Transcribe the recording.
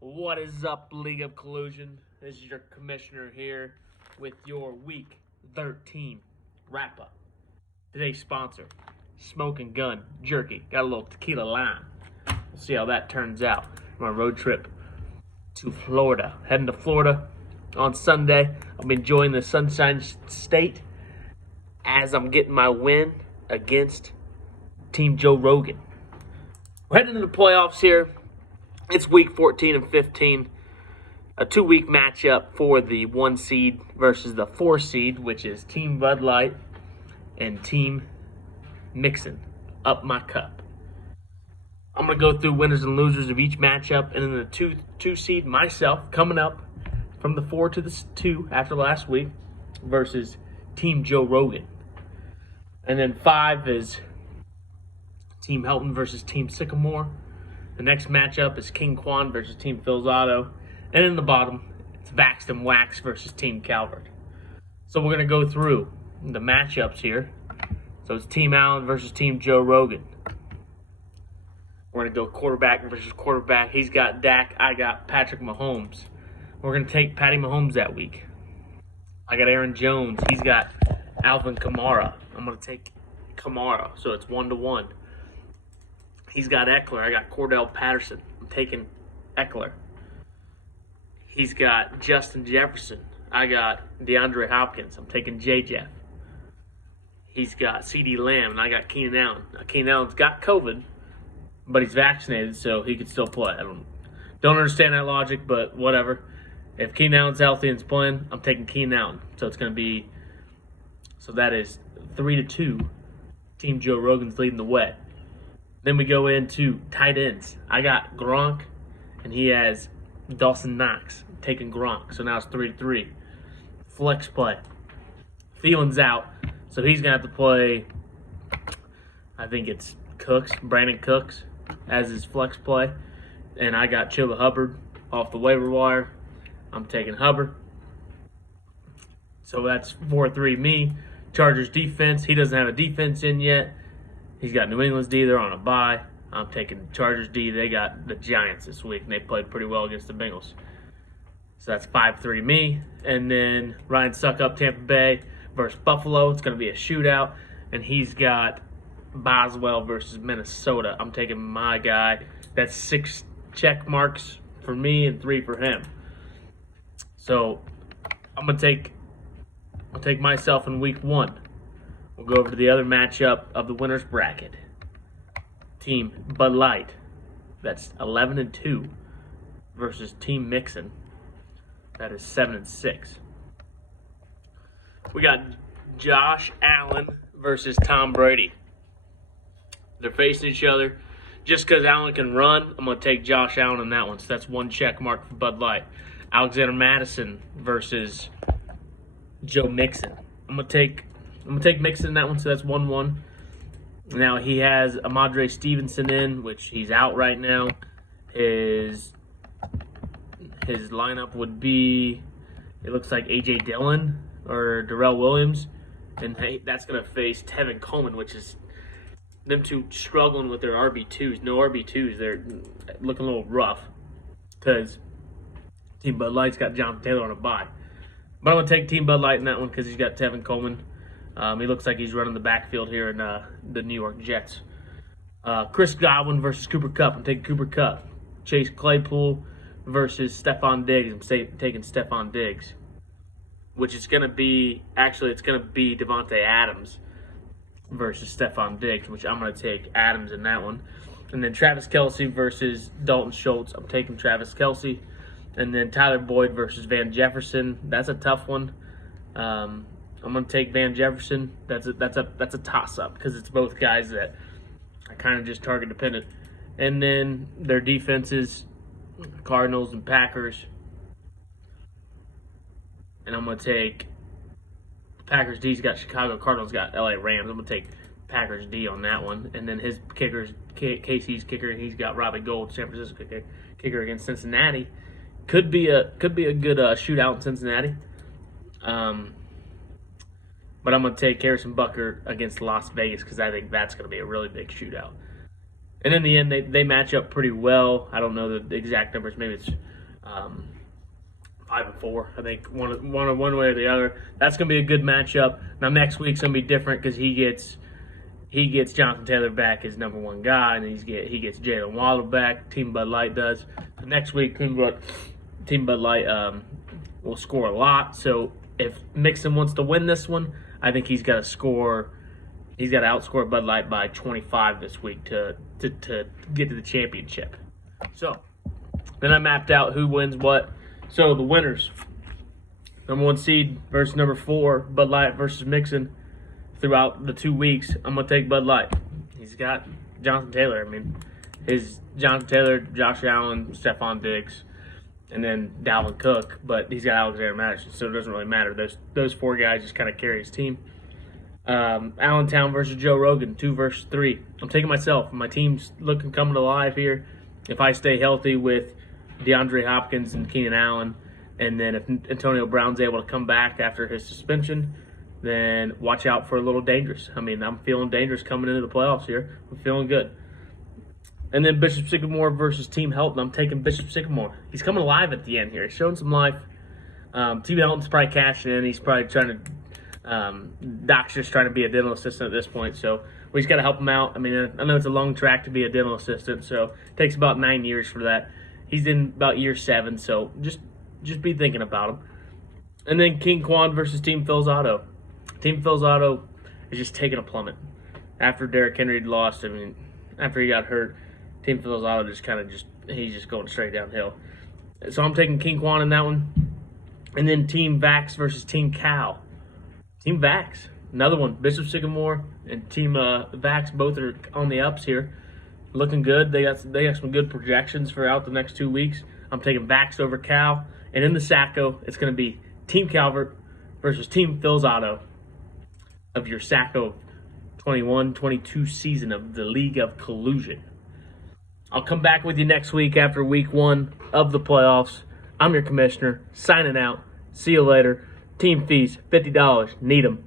What is up, League of Collusion? This is your commissioner here with your Week 13 wrap-up. Today's sponsor, Smoking Gun Jerky. Got a little tequila lime. We'll see how that turns out. On a road trip to Florida. Heading to Florida on Sunday. I'll be enjoying the Sunshine State as I'm getting my win against Team Joe Rogan. We're heading into the playoffs here. It's week 14 and 15, a 2-week matchup for the 1 seed versus the 4 seed, which is Team Bud Light and Team Mixin. Up my cup. I'm going to go through winners and losers of each matchup, and then the 2 seed, myself, coming up from the 4 to the 2 after last week versus Team Joe Rogan. And then 5 is Team Helton versus Team Sycamore. The next matchup is King Quan versus Team Phil's Auto. And in the bottom, it's Vaxxed and Wax versus Team Calvert. So we're going to go through the matchups here. So it's Team Allen versus Team Joe Rogan. We're going to go quarterback versus quarterback. He's got Dak. I got Patrick Mahomes. We're going to take Patty Mahomes that week. I got Aaron Jones. He's got Alvin Kamara. I'm going to take Kamara. So it's 1-1. He's got Eckler. I got Cordell Patterson. I'm taking Eckler. He's got Justin Jefferson. I got DeAndre Hopkins. I'm taking J-Jeff. He's got CeeDee Lamb, and I got Keenan Allen. Now, Keenan Allen's got COVID, but he's vaccinated, so he could still play. I don't understand that logic, but whatever. If Keenan Allen's healthy and is playing, I'm taking Keenan Allen. So it's going to be, so that is 3-2. Team Joe Rogan's leading the way. Then we go into tight ends. I got Gronk, and he has Dawson Knox. I'm taking Gronk, so now it's 3-3. Flex play. Thielen's out, so he's going to have to play, I think it's Brandon Cooks, as his flex play. And I got Chuba Hubbard off the waiver wire. I'm taking Hubbard. So that's 4-3 me. Chargers defense. He doesn't have a defense in yet. He's got New England's D. They're on a bye. I'm taking Chargers D. They got the Giants this week, and they played pretty well against the Bengals. So that's 5-3 me. And then Ryan Suckup, Tampa Bay versus Buffalo. It's going to be a shootout. And he's got Boswell versus Minnesota. I'm taking my guy. That's 6 check marks for me and 3 for him. So I'll take myself in week 1. We'll go over to the other matchup of the winner's bracket. Team Bud Light, that's 11-2, versus Team Mixin, that is 7-6. We got Josh Allen versus Tom Brady. They're facing each other. Just because Allen can run, I'm going to take Josh Allen in that one. So that's 1 check mark for Bud Light. Alexander Madison versus Joe Mixon. I'm gonna take Mixon in that one, so that's 1-1. Now he has Amadre Stevenson in, which he's out right now. His lineup would be, it looks like A.J. Dillon or Darrell Williams, and that's gonna face Tevin Coleman, which is them two struggling with their RB2s. No RB2s. They're looking a little rough because Team Bud Light's got Jonathan Taylor on a bye. But I'm going to take Team Bud Light in that one because he's got Tevin Coleman. He looks like he's running the backfield here in the New York Jets. Chris Godwin versus Cooper Kupp. I'm taking Cooper Kupp. Chase Claypool versus Stephon Diggs. I'm taking Stephon Diggs. Which is going to be, actually, it's going to be Devontae Adams versus Stephon Diggs, which I'm going to take Adams in that one. And then Travis Kelce versus Dalton Schultz. I'm taking Travis Kelce. And then Tyler Boyd versus Van Jefferson. That's a tough one. I'm going to take Van Jefferson. That's a toss-up because it's both guys that are kind of just target dependent. And then their defenses, Cardinals and Packers. And I'm going to take Packers D's got Chicago, Cardinals got LA Rams. I'm going to take Packers D on that one. And then his kicker's KC's kicker, and he's got Robbie Gould, San Francisco kicker against Cincinnati. Could be a good shootout in Cincinnati. But I'm going to take Harrison Butker against Las Vegas because I think that's going to be a really big shootout. And in the end, they match up pretty well. I don't know the exact numbers. Maybe it's 5-4. I think one way or the other. That's gonna be a good matchup. Now next week's gonna be different because he gets Jonathan Taylor back as number one guy, and he gets Jalen Waddle back. Team Bud Light does. So next week, Team Bud Light will score a lot. So if Mixon wants to win this one, I think he's got to score. He's got to outscore Bud Light by 25 this week to get to the championship. So then I mapped out who wins what. So the winners: number 1 seed versus number 4, Bud Light versus Mixon. Throughout the 2 weeks, I'm gonna take Bud Light. He's got Jonathan Taylor. I mean, his Jonathan Taylor, Josh Allen, Stephon Diggs, and then Dalvin Cook. But he's got Alexander Madison, so it doesn't really matter. Those 4 guys just kind of carry his team. Allentown versus Joe Rogan, 2 versus 3. I'm taking myself. My team's coming alive here. If I stay healthy with DeAndre Hopkins and Keenan Allen, and then if Antonio Brown's able to come back after his suspension, then watch out for a little dangerous. I mean, I'm feeling dangerous coming into the playoffs here. I'm feeling good. And then Bishop Sycamore versus Team Helton. I'm taking Bishop Sycamore. He's coming alive at the end here. He's showing some life. Team Helton's probably cashing in. He's probably trying to Doc's just trying to be a dental assistant at this point, so we just got to help him out. I mean, I know it's a long track to be a dental assistant, so it takes about 9 years for that. He's in about year 7, so just be thinking about him. And then King Quan versus Team Phil's Auto. Team Phil's Auto is just taking a plummet. After Derrick Henry lost, I mean, after he got hurt, Team Phil's Auto he's just going straight downhill. So I'm taking King Quan in that one. And then Team Vax versus Team Cal. Team Vax, another one. Bishop Sycamore and Team Vax both are on the ups here, looking good. They got some good projections for out the next 2 weeks. I'm taking Vax over Cal, and in the Sacco, it's going to be Team Calvert versus Team Phil's Auto of your Sacco 21-22 season of the League of Collusion. I'll come back with you next week after week 1 of the playoffs. I'm your commissioner, signing out. See you later. Team fees, $50. Need them.